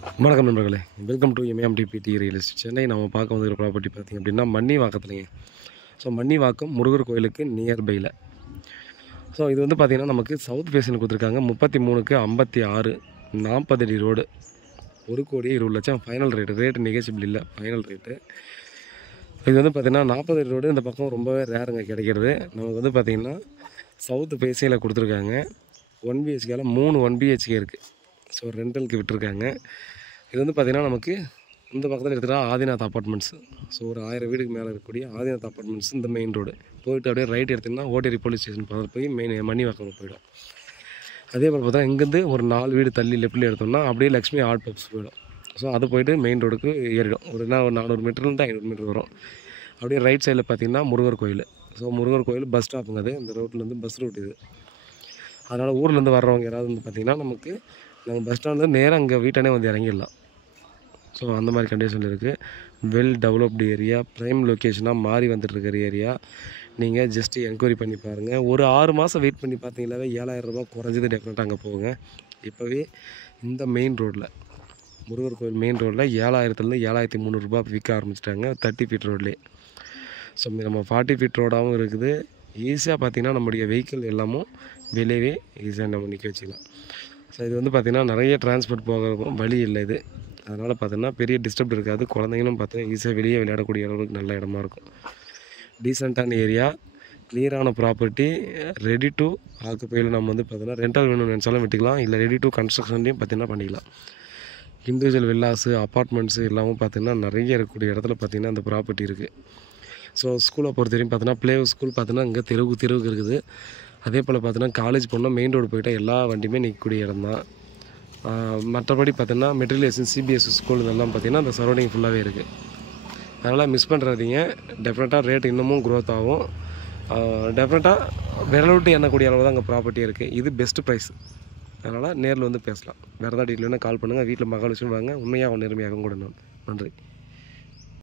வணக்கம் நண்பர்களே, welcome to MMTPT real estate Chennai. நம்ம பார்க்க வந்துருக்க ப்ராப்பர்ட்டி பார்த்திங்க அப்படின்னா மன்னிவாக்கத்துலைங்க. ஸோ மன்னிவாக்கம் முருகர் கோயிலுக்கு நியர்பையில். ஸோ இது வந்து பார்த்திங்கன்னா நமக்கு சவுத் ஃபேஸில் கொடுத்துருக்காங்க. 33க்கு 56, 40 அடி ரோடு, 1,20,00,000 ஃபைனல் ரேட்டு நெகோசியபிள் இல்லை, ஃபைனல் ரேட்டு. இது வந்து பார்த்திங்கன்னா 40 அடி ரோடு இந்த பக்கம் ரொம்பவே ரேருங்க கிடைக்கிறது. நமக்கு வந்து பார்த்திங்கன்னா சவுத் ஃபேஸில் கொடுத்துருக்காங்க. 1 BHKல 3 1 BHK இருக்குது. ஸோ ரெண்டலுக்கு விட்டுருக்காங்க. இது வந்து பார்த்திங்கன்னா நமக்கு இந்த பக்கத்தில் எடுத்துகிட்டா ஆதிநாத் அப்பார்ட்மெண்ட்ஸ். ஸோ ஒரு 1000 வீடுக்கு மேலே இருக்கக்கூடிய ஆதிநாத் அப்பார்ட்மெண்ட்ஸ் இந்த மெயின் ரோடு போயிட்டு அப்படியே ரைட் எடுத்திங்கன்னா ஓட்டேரி போலீஸ் ஸ்டேஷன் பக்கத்தில் போய் மன்னிவாக்கம் போயிடும். அதே மாதிரி பார்த்தா இங்கேருந்து ஒரு 4 வீடு தள்ளி லெஃப்ட்டில் எடுத்தோம்னா அப்படியே லக்ஷ்மி ஆர்ட் பப்ஸ் போயிடும். ஸோ அது போய்ட்டு மெயின் ரோடுக்கு ஏறிடும். ஒரு 400 மீட்டர்லேருந்து 500 மீட்டர் வரும். அப்படியே ரைட் சைடில் பார்த்திங்கன்னா முருகர் கோயில். ஸோ முருகர் கோயில் பஸ் ஸ்டாப்புங்க. அது இந்த ரோட்லேருந்து பஸ் ரூட் இது. அதனால் ஊர்லேருந்து வர்றவங்க யாராவது வந்து பார்த்திங்கன்னா நமக்கு நாங்கள் பஸ் ஸ்டாண்ட்லேருந்து நேராக அங்கே வீட்டானே வந்து இறங்கிடலாம். ஸோ அந்த மாதிரி கண்டிஷனில் இருக்குது. வெல் டெவலப்டு ஏரியா, ப்ரைம் லொக்கேஷனாக மாறி வந்துட்டுருக்கிற ஏரியா. நீங்கள் ஜஸ்ட்டு என்கொயரி பண்ணி பாருங்கள். ஒரு 6 மாதம் வெயிட் பண்ணி பார்த்தீங்களாவே 7,000 ரூபா குறைஞ்சது டெஃபினட்டாக அங்கே போகுங்க. இப்போவே இந்த மெயின் ரோட்டில் முருகர் கோயில் மெயின் ரோட்டில் 7,000லேருந்து 7,300 ரூபா விற்க ஆரம்பிச்சிட்டாங்க 30 ஃபீட் ரோட்லேயே. ஸோ நம்ம 40 ஃபீட் ரோடாகவும் இருக்குது. ஈஸியாக பார்த்திங்கன்னா நம்முடைய வெஹிக்கிள் எல்லாமும் வெளியவே ஈஸியாக நம்ம நிற்க வச்சுக்கலாம். ஸோ இது வந்து பார்த்திங்கன்னா நிறைய டிரான்ஸ்போர்ட் போக வழி இல்லை இது. அதனால் பார்த்தீங்கன்னா பெரிய டிஸ்டர்ப் இருக்காது. குழந்தைங்களும் பார்த்தீங்கன்னா ஈஸியாக வெளியே விளையாடக்கூடிய அளவுக்கு நல்ல இடமா இருக்கும். டீசெண்டான ஏரியா, கிளியரான ப்ராப்பர்ட்டி, ரெடி டு ஆக்குப்பையில் நம்ம வந்து பார்த்தீங்கன்னா ரெண்டல் வேணும்னு நினச்சாலும் விட்டுக்கலாம். இல்லை ரெடி டு கன்ஸ்ட்ரக்ஷன்லேயும் பார்த்திங்கன்னா பண்ணிக்கலாம். இண்டிவிஜுவல் வில்லாஸு அப்பார்ட்மெண்ட்ஸு எல்லாமும் பார்த்திங்கன்னா நிறைய இருக்கக்கூடிய இடத்துல பார்த்திங்கன்னா அந்த ப்ராப்பர்ட்டி இருக்குது. ஸோ ஸ்கூலை பொறுத்த வரைக்கும் பார்த்தீங்கன்னா ப்ளே ஸ்கூல் பார்த்திங்கன்னா இங்கே தெருவுக்கு இருக்குது. அதே போல் பார்த்தீங்கன்னா காலேஜ் போனால் மெயின் ரோடு போய்ட்டால் எல்லா வண்டியுமே நிற்கக்கூடிய இடம் தான். மற்றபடி பார்த்தீங்கன்னா மெட்ரிகுலேஷன் சிபிஎஸ்சி ஸ்கூல் இதெல்லாம் பார்த்திங்கன்னா அந்த சரௌண்டிங் ஃபுல்லாகவே இருக்குது. அதனால் மிஸ் பண்ணுறாதீங்க. டெஃபினட்டாக ரேட் இன்னமும் க்ரோத் ஆகும். டெஃபினட்டாக விரலவிட்டு எண்ணக்கூடிய அளவு தான் அங்கே ப்ராப்பர்ட்டி இருக்குது. இது பெஸ்ட்டு ப்ரைஸ். அதனால் நேரில் வந்து பேசலாம். வேறு ஏதாவது டீட்டெயில் வேணால் கால் பண்ணுங்கள். வீட்டில் மகாலட்சுமி வாங்க, உண்மையாக நேர்மையாகவும் கூட. நன்றி.